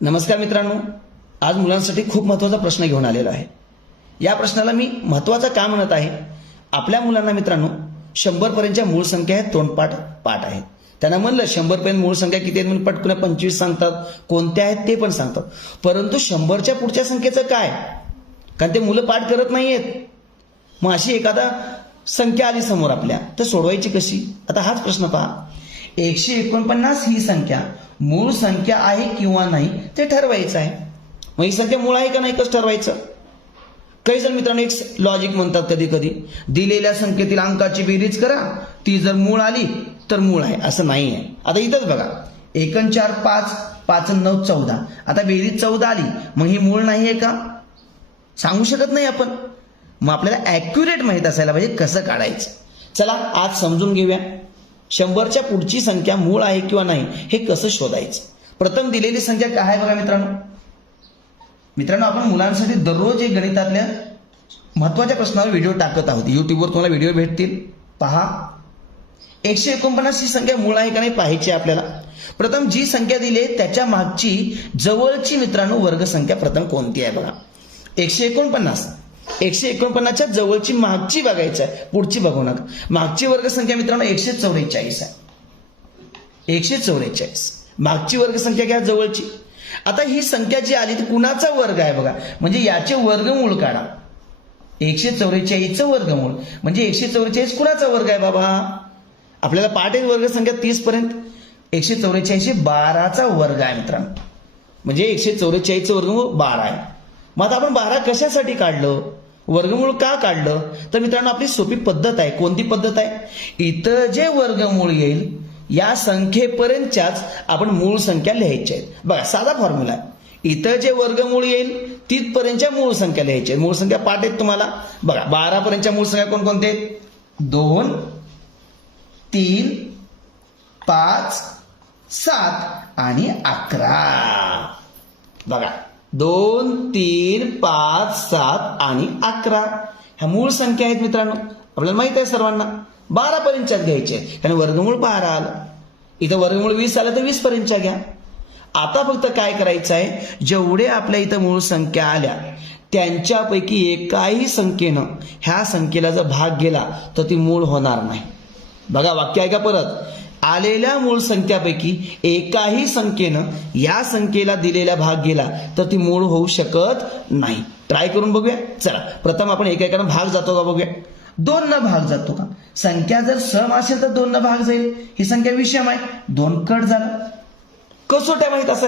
नमस्कार मित्रांनो, आज मुलांसाठी खूप महत्त्वाचा प्रश्न घेऊन आलेला आहे। या प्रश्नाला मी महत्त्वाचा का म्हणत आहे, आपल्या मुलांना मित्रांनो 100 पर्यंतच्या मूळ संख्या आहेत, तोंडपाठ पाठ आहेत। त्यांना म्हणलं 100 पर्यंत मूळ संख्या किती आहेत म्हणून पटकन 25 सांगतात, कोणत्या आहेत ते पण सांगतात। परंतु 100च्या पुढच्या संख्येचं काय, कारण ते मुलं पाठ करत नाहीयेत। मग अशी एखादा संख्या आली समोर आपल्या, तर सोडवायची कशी? आता हाच प्रश्न पहा, 149 ही संख्या मूळ संख्या आहे किंवा नाही ते ठरवायचं आहे। मग ही संख्या मूळ आहे का नाही कसं ठरवायचं? काही जण मित्रांनो एक लॉजिक म्हणतात, कधी कधी दिलेल्या संख्येतील अंकाची बेरीज करा, ती जर मूळ आली तर मूळ आहे, असं नाही आहे। आता इथंच बघा, 1 आणि 4 5, 5 आणि 9 14, आता बेरीज 14 आली, मग ही मूळ नाही आहे का? सांगू शकत नाही आपण। मग आपल्याला ऍक्युरेट माहित असायला पाहिजे कसं काढायचं। चला आज समजून घेऊया 100च्या पुढची संख्या मूळ आहे किंवा नाही हे कसं शोधायचं। प्रथम दिलेली संख्या काय आहे बघा मित्रांनो, आपण मुलांसाठी दररोज एक गणितातल्या महत्त्वाच्या प्रश्नावर व्हिडिओ टाकत आहोत। युट्यूबवर तुम्हाला व्हिडिओ भेटतील, पहा। 149 ही संख्या मूळ आहे का नाही पाहायची आपल्याला। प्रथम जी संख्या दिली आहे त्याच्या मागची जवळची मित्रांनो वर्गसंख्या प्रथम कोणती आहे बघा। 149च्या जवळची मागची बघायची आहे, पुढची बघू नका। मागची वर्गसंख्या मित्रांनो 144 आहे। 144 मागची वर्गसंख्या घ्या जवळची। आता ही संख्या जी आली ती कुणाचा वर्ग आहे बघा, म्हणजे याचे वर्गमूळ काढा। 144चं वर्गमूळ म्हणजे 144 कुणाचा वर्ग आहे बाबा? आपल्याला पाठ आहे वर्गसंख्या 30 पर्यंत। 144 12चा वर्ग आहे मित्रांनो, म्हणजे 144चं वर्गमूळ 12 आहे। मग आता आपण 12 कशासाठी काढलं, वर्गमूळ का काढलं? तर मित्रांनो आपली सोपी पद्धत आहे। कोणती पद्धत आहे? इथं जे वर्गमूळ येईल या संख्येपर्यंतच्याच आपण मूळ संख्या लिहायच्या आहेत। बघा साधा फॉर्म्युला आहे, इथं जे वर्गमूळ येईल तिथपर्यंतच्या मूळ संख्या लिहायच्या आहेत। मूळ संख्या पाठ आहेत तुम्हाला बघा। 12 पर्यंतच्या मूळ संख्या कोणकोणते आहेत? 2 3 5 7 आणि 11। बघा 2 3 5 7 आणि 11 ह्या मूळ संख्या आहेत मित्रांनो, आपल्याला माहित आहे सर्वांना। 12 पर्यंतच्याच घ्यायचे, कारण वर्गमूळ 12 आलं, इथं वर्गमूळ 20 आलं तर 20 पर्यंतच्या घ्या। आता फक्त काय करायचं आहे, जेवढे आपल्या इथं मूळ संख्या आल्या त्यांच्यापैकी एकाही संख्येनं ह्या संख्येला जर भाग गेला तर ती मूळ होणार नाही। बघा वाक्य ऐका परत, आलेल्या मूळ संख्यापैकी एकाही संख्येनं या संख्येला दिलेला भाग गेला तर ती मूळ होऊ शकत नाही। ट्राय करून बघूया। चला प्रथम आपण एकेकानं भाग जातो का बघूया। 2 न भाग जातो का? संख्या जर सम असेल तर 2 न भाग जाईल, ही संख्या विषम आहे, 2 कट झालं। कसोट्या माहित असेल